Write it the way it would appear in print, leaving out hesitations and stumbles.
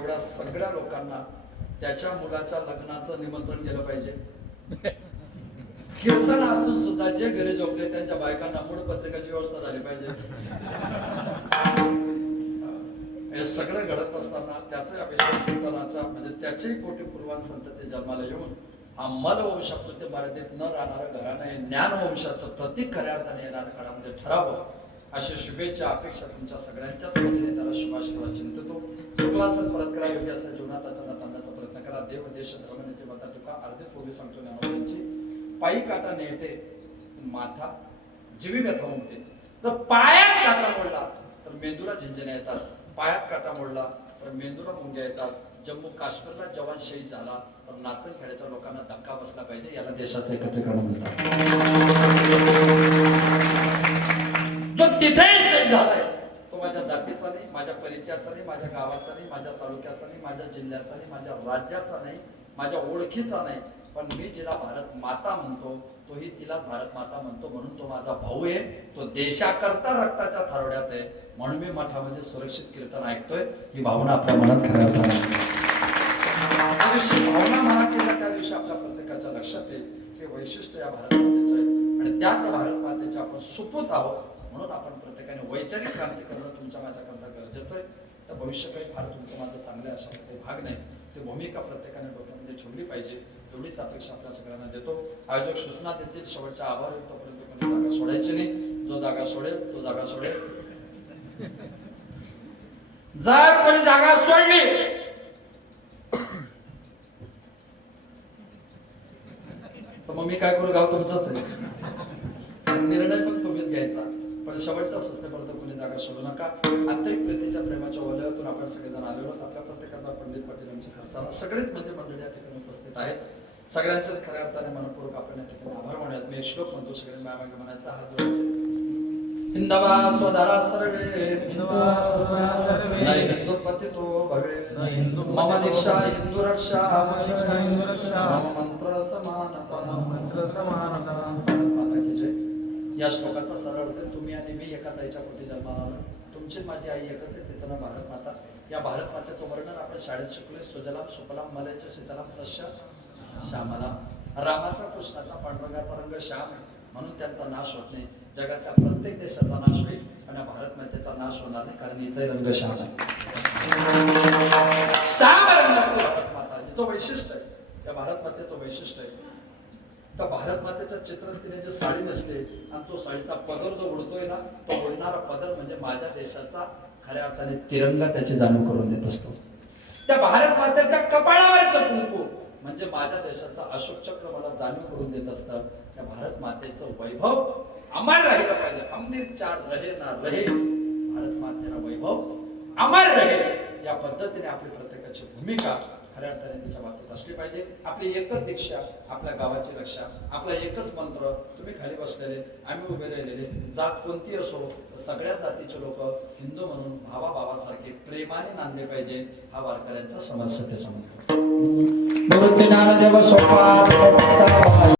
एवढ्या सगळ्या लोकांना त्याच्या मुलाच्या लग्नाचं निमंत्रण केलं पाहिजे. कीर्तन असून सुद्धा जे घरी झोपले त्यांच्या बायकांना मूळ पत्रिकाची व्यवस्था झाली पाहिजे. हे सगळं घडत असताना त्याचे अभिषेक कीर्तनाचा म्हणजे त्याच्याही पोटी पूर्वान संतती जन्माला येऊन हा मलवंशापुरते मर्यादित न राहणारं घराणं हे ज्ञानवंशाचं प्रतीक खऱ्या अर्थाने येणाऱ्या काळामध्ये ठरावं अशी शुभेच्छा अपेक्षा तुमच्या सगळ्यांच्याच वतीने त्याला शुभाशीर्वाद चिंततो. चुकलासन परत करा योग्य असा जीवनाचा नातांचा प्रयत्न करा. देव देश धर्म नेते बता तुका अर्धे फोगी सांगतो ज्ञानोबांची. पायी काटा नेते माथा जीवी व्यथा उमटे. जर पायात काटा मोडला तर मेंदूला झिंजण्या येतात. पायात काटा मोडला तर मेंदूला मुंग्या येतात. जम्मू काश्मीरला जवान शहीद झाला तर नाचन खेड्याच्या लोकांना धक्का बसला पाहिजे. याला देशाचं एकत्रीकरण म्हणतात. जो तिथे शहीद झालाय तो माझ्या जातीचा नाही, माझ्या परिचयाचा नाही, माझ्या गावाचा नाही, माझ्या तालुक्याचा नाही, माझ्या जिल्ह्याचा नाही, माझ्या राज्याचा नाही, माझ्या ओळखीचा नाही, पण मी जिला भारत माता म्हणतो तोही तिला भारत माता म्हणतो म्हणून तो माझा भाऊ आहे. तो देशाकरता रक्ताच्या थारोड्यात आहे म्हणून मी मठामध्ये सुरक्षित कीर्तन ऐकतोय. ही भावना आपल्या मनात खऱ्या अर्थाने भावना मनात केल्या त्या दिवशी आपल्या प्रत्येकाच्या लक्षात येईल हे वैशिष्ट्य या भारत मातेचं आहे आणि त्याच भारत मातेचे आपण सुपूत आहोत. म्हणून आपण प्रत्येकाने वैचारिक क्रांती करणं तुमच्या माझ्याकरता गरजेचं आहे. तर भविष्य काही फार तुमचं माझं चांगलं अशा काही भाग नाही. ती भूमिका प्रत्येकाने डोक्यामध्ये ठेवली पाहिजे एवढीच अपेक्षा आपल्या सगळ्यांना देतो. आयोजक सूचना देतील. शेवटचा आभार तोपर्यंत कोणी जागा सोडायची नाही. जो जागा सोडेल तो जागा सोडेल. जर कोणी जागा सोडली तर मग मी काय करू? गाव तुमचाच आहे. निर्णय पण तुम्हीच घ्यायचा. पण शेवटच्या सूचनेपर्यंत कोणी जागा सोडू नका. आंतरिक प्रीतीच्या प्रेमाच्या वलयातून आपण सगळेजण आलेलो आहोत. आपल्या प्रत्येकाचा पंडित पाटील यांच्या खर्चाला सगळेच म्हणजे मंडळी या ठिकाणी उपस्थित आहेत. सगळ्यांच्याच खऱ्या अर्थाने मनपूर्वक आपण या ठिकाणी आभार मानूयात. मी एक श्लोक म्हणतो सगळे मागे म्हणायचा हात जोडायचे. हिंदवा स्वधारा सर्वे नाही हिंदू पतितो भवे मम दीक्षा हिंदू रक्षा मम मंत्र समानता. या श्लोकाचा सरळ अर्थ तुम्ही आणि मी एकाच आईच्या पोटी जन्माला आलो. तुमची माझी आई एकच आहे. तिचं नाव भारत माता. या भारत मातेचं वर्णन आपण शाळेत शिकलोय. सुजलाम सुफलाम मलयज शीतलाम सस्य श्यामला. रामाचा कृष्णाचा पांडुरंगाचा रंग श्याम आहे म्हणून त्यांचा नाश होत नाही. जगातल्या प्रत्येक देशाचा नाश होईल आणि भारत मातेचा नाश होणार नाही कारण हिचा रंग श्याम आहे. श्याम रंगाचं भारत माता हिचं वैशिष्ट्य आहे. या भारत मातेचं वैशिष्ट्य आहे. तर भारत मातेच्या चित्रात तिने जे साडी नसते आणि तो साडीचा पदर जो उडतोय ना तो उडणारा पदर म्हणजे माझ्या देशाचा खऱ्या अर्थाने तिरंगा त्याची जाणीव करून देत असतो. त्या भारत मातेच्या कपाळावरचं कुंकू म्हणजे माझ्या देशाचा अशोक चक्र मला जाणीव करून देत असतं. त्या भारत मातेचं वैभव अमर राहिलं पाहिजे. अमनीर चार रहे ना रहे भारत मातेला वैभव अमर रहे या पद्धतीने आपली प्रत्येकाची भूमिका खऱ्या अर्थाने तिच्या बाबतीत असली पाहिजे. आपली एकच दीक्षा आपल्या गावाची रक्षा आपला एकच मंत्र. तुम्ही खाली बसलेले आम्ही उभे राहिलेले जात कोणती असो सगळ्या जातीचे लोक हिंदू म्हणून भावाभावासारखे प्रेमाने नांदले पाहिजे. हा वारकऱ्यांचा समरसतेचा मंत्र.